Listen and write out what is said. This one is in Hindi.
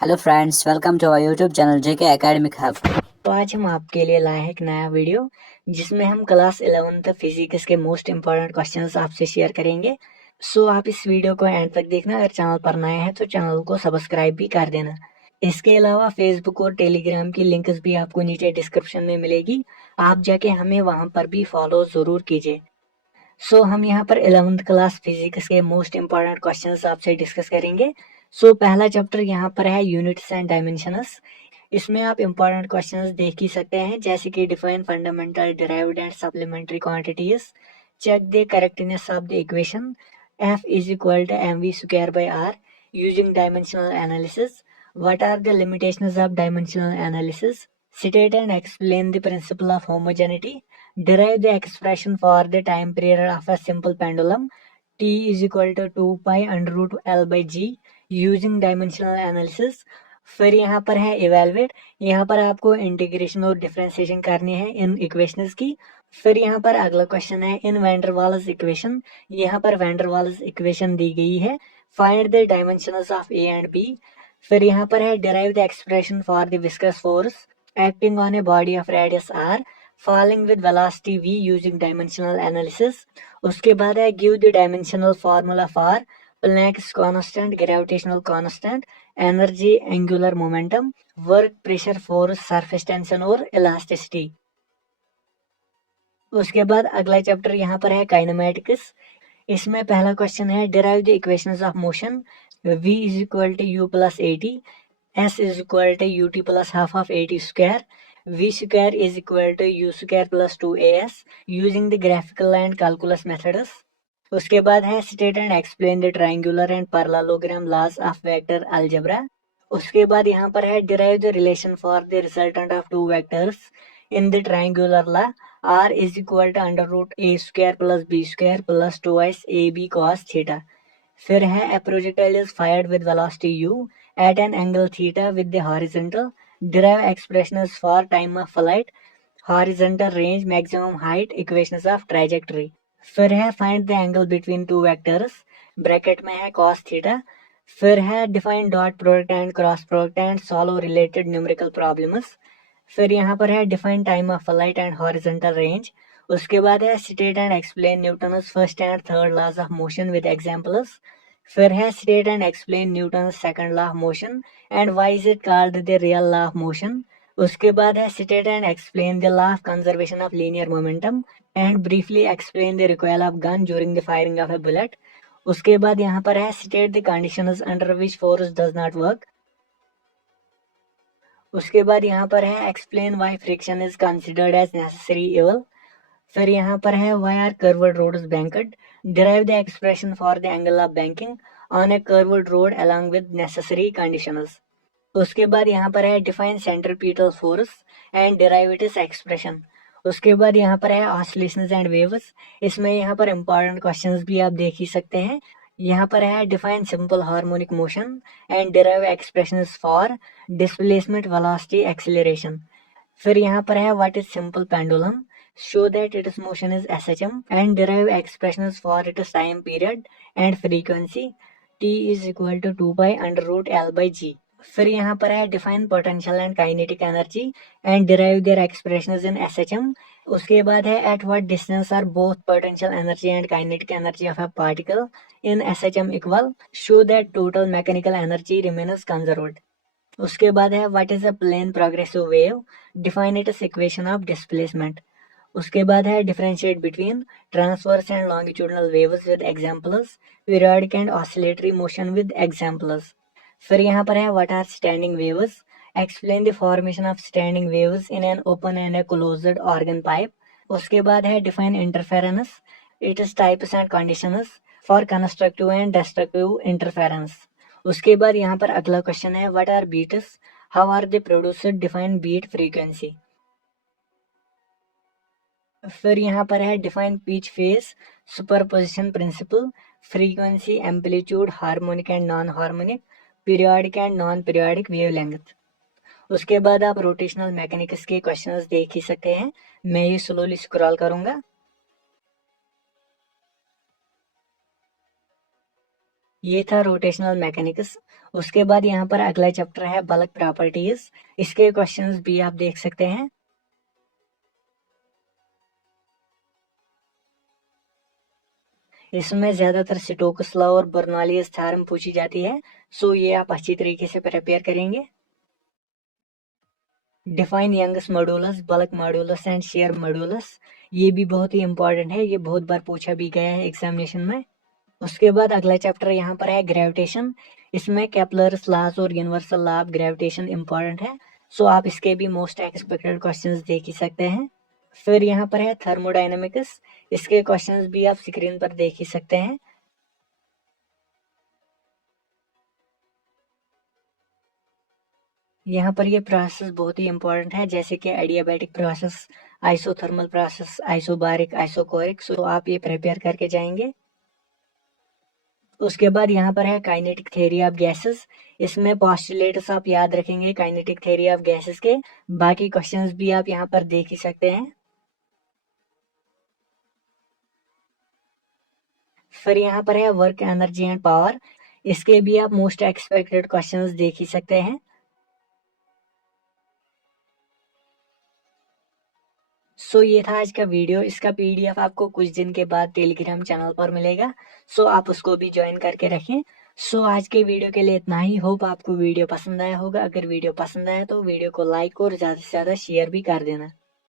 Hello friends, welcome to our YouTube channel JK academic hub. तो आज हम आपके लिए लाए हैं एक नया वीडियो जिसमें हम क्लास 11th फिजिक्स के मोस्ट इम्पोर्टेंट क्वेश्चंस आपसे शेयर करेंगे। सो आप इस वीडियो को एंड तक देखना। अगर चैनल पर नए हैं तो चैनल को सब्सक्राइब भी कर देना। इसके अलावा फेसबुक और टेलीग्राम की लिंक्स भी आपको नीचे डिस्क्रिप्शन में मिलेगी, आप जाके हमें वहां पर भी फॉलो जरूर कीजिए। सो हम यहाँ पर 11th क्लास फिजिक्स के मोस्ट इम्पोर्टेंट क्वेश्चंस आपसे डिस्कस करेंगे। सो पहला चैप्टर यहाँ पर है यूनिट्स एंड डायमेंशंस। इसमें आप इम्पोर्टेंट क्वेश्चंस देख ही सकते हैं, जैसे कि define fundamental derived and supplementary quantities, check the correctness of the equation F is equal to mv square by r using dimensional analysis. What are the limitations of dimensional analysis? State and explain the principle of homogeneity. Derive the expression for the time period of a simple pendulum t is equal to 2 pi under root l by g using dimensional analysis. फिर यहाँ पर है इवेलुएट। यहाँ पर आपको इंटीग्रेशन और डिफरेंशिएशन करनी है इन इक्वेशंस की। फिर यहाँ पर अगला क्वेश्चन है इन वैन वाल्स इक्वेशन। यहाँ पर वैन वाल्स इक्वेशन दी गई है, find the dimensions of a and b. फिर यहाँ पर है derive the expression for the viscous force acting on a body of radius r falling with velocity v using dimensional analysis. उसके बाद है give the dimensional formula for Planck's constant, gravitational constant, energy, angular momentum, work, pressure, force, surface tension और elasticity. उसके बाद अगला चैप्टर यहाँ पर है काइनेमेटिक्स। इसमें पहला क्वेश्चन है derive the equations of motion. v is equal to u plus a t, s is equal to u t plus half of a t square, v square is equal to u square plus 2as using the graphical and calculus methods. उसके बाद है state and explain the triangular and parallelogram laws of vector algebra. उसके बाद यहाँ पर है derive the relation for the resultant of two vectors in the triangular law. r is equal to under root a square plus b square plus twice ab cos theta. फिर है a projectile is fired with velocity u at an angle theta with the horizontal. Derive expressions for time of flight, horizontal range, maximum height, equations of trajectory. फिर है find the angle between two vectors, bracket में है cos theta. फिर है define dot product and cross product and solve related numerical problems. फिर यहाँ पर है define time of flight and horizontal range. उसके बाद है state and explain Newton's first and third laws of motion with examples. फिर है state and explain Newton's second law of motion and why is it called the real law of motion. उसके बाद है state and explain the law of conservation of linear momentum and briefly explain the recoil of gun during the firing of A bullet. उसके बाद यहाँ पर है state the conditions under which force does not work. उसके बाद यहाँ पर है explain why friction is considered as necessary evil. फिर यहाँ पर है why are curved roads banked, derive the expression for the angle of banking on a curved road along with necessary conditions. उसके बाद यहाँ पर है define centripetal force and derive its expression. उसके बाद यहाँ पर है ऑसिलेशंस एंड वेव्स। इसमें यहाँ पर इंपॉर्टेंट क्वेश्चंस भी आप देख ही सकते हैं। यहाँ पर है define simple harmonic motion and derive expressions for displacement, velocity, acceleration. फिर यहाँ पर है what is simple pendulum, show that its motion is SHM and derive expressions for its time period and frequency. t is equal to 2 pi under root l by g। फिर यहाँ पर है define potential and kinetic energy and derive their expressions in SHM. उसके बाद है at what distance are both potential energy and kinetic energy of a particle in SHM equal, show that total mechanical energy remains conserved. उसके बाद है what is a plane progressive wave, define its equation of displacement. उसके बाद है differentiate between transverse and longitudinal waves with examples, periodic and oscillatory motion with examples. फिर यहाँ पर है what are standing waves, explain the formation of standing waves in an open and a closed organ pipe. उसके बाद है define interference, its types and conditions for constructive and destructive interference. उसके बाद यहाँ पर अगला क्वेश्चन है what are beats, how are they produced, define beat frequency. फिर यहाँ पर है define pitch phase, superposition principle, frequency, amplitude, harmonic and non harmonic, periodic and non periodic wavelength. उसके बाद आप रोटेशनल मैकेनिक्स के क्वेश्चंस देख ही सकते हैं। मैं ये स्लोली स्क्रॉल करूंगा। ये था रोटेशनल मैकेनिक्स। उसके बाद यहाँ पर अगला चैप्टर है बल्क प्रॉपर्टीज। इसके क्वेश्चंस भी आप देख सकते हैं। इसमें ज्यादातर स्टोक्स लॉ और बर्नौलीज थ्योरम पूछी जाती है, सो ये आप अच्छी तरीके से प्रिपेयर करेंगे। Define Young's modulus, bulk modulus and share modulus, ये भी बहुत ही इंपॉर्टेंट है, ये बहुत बार पूछा भी गया है एग्जामिनेशन में। उसके बाद अगला चैप्टर यहाँ पर है ग्रेविटेशन। इसमें केपलर्स लॉज और universal law of gravitation important है, सो आप इसके भी मोस्ट एक्सपेक्टेड क्वेश्चंस देख ही सकते हैं। फिर यहाँ पर है थर्मोडायनेमिक्स। इसके क्वेश्चंस भी आप स्क्रीन पर देख ही सकते हैं। यहाँ पर ये प्रोसेस बहुत ही इंपॉर्टेंट है, जैसे कि adiabatic process, isothermal process, isobaric, isochoric, so आप ये प्रिपेयर करके जाएंगे। उसके बाद यहाँ पर है काइनेटिक थ्योरी ऑफ गैसेस। इसमें पोस्टुलेट्स आप याद रखेंगे काइनेटिक थ्योरी ऑफ गैसेस के। बाकी क्वेश्चंस भी आप यहाँ पर देख ही सकते हैं। फिर यहाँ पर है वर्क, एनर्जी एंड पावर। इसके भी आप मोस्ट एक्सपेक्टेड क्वेश्चंस देख ही सकते हैं। सो ये था आज का वीडियो। इसका पीडीएफ आपको कुछ दिन के बाद टेलीग्राम चैनल पर मिलेगा, सो आप उसको भी ज्वाइन करके रखें। सो आज के वीडियो के लिए इतना ही। होप आपको वीडियो पसंद आया होगा। अगर वीडियो पसंद आया तो वीडियो को लाइक और ज़्यादा से ज़्यादा शेयर भी कर देना।